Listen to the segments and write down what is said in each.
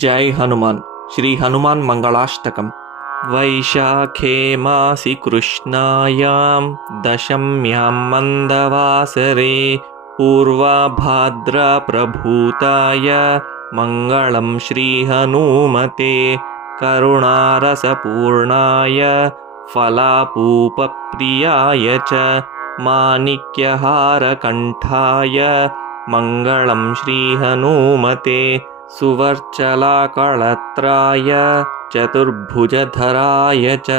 जय हनुमान। श्री हनुमान मंगलाष्टकम्। वैशाखे मासि कृष्णायां दशम्यां मन्दवासरे पूर्वाभाद्रा प्रभूताय मङ्गलं श्रीहनुमते करुणारसपूर्णाय फलापूपप्रियाय च माणिक्यहारकण्ठाय मङ्गलं श्रीहनुमते सुवर्चलाकळत्राय चतुर्भुजधराय च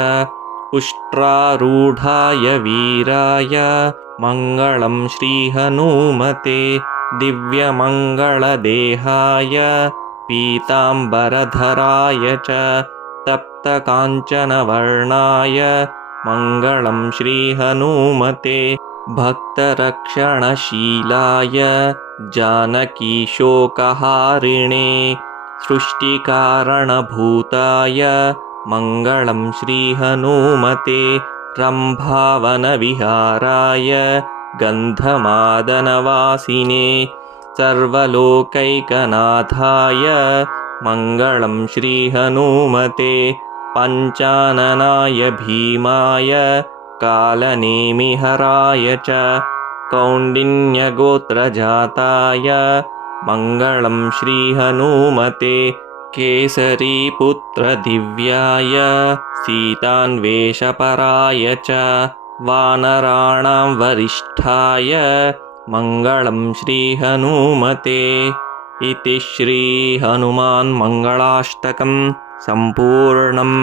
उष्ट्रारूढाय वीराय मङ्गलं श्रीहनुमते दिव्यमङ्गलदेहाय पीताम्बरधराय च तप्तकाञ्चनवर्णाय मङ्गलं श्रीहनुमते भक्तरक्षणशीलाय जानकीशोकहारिणे सृष्टिकारणभूताय मङ्गलं श्रीहनुमते रम्भावनविहाराय गन्धमादनवासिने सर्वलोकैकनाथाय मङ्गलं श्रीहनुमते पञ्चाननाय भीमाय कालनेमिहराय च कौण्डिन्यगोत्रजाताय मङ्गलं श्रीहनुमते केसरीपुत्रदिव्याय सीतान्वेषपराय च वानराणां वरिष्ठाय मङ्गलं श्रीहनुमते। इति श्रीहनुमान् मङ्गलाष्टकं सम्पूर्णम्।